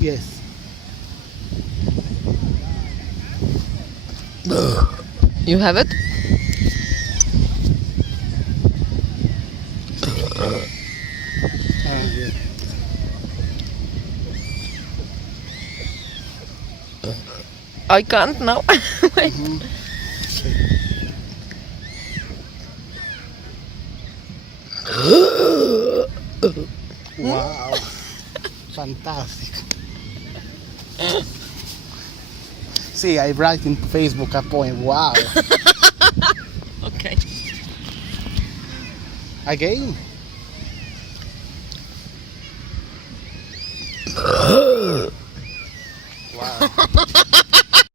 Yes. You have it? Yeah. I can't now. Wait. Wow. Fantastic. See, I write in Facebook a poem. Wow. Okay. Again?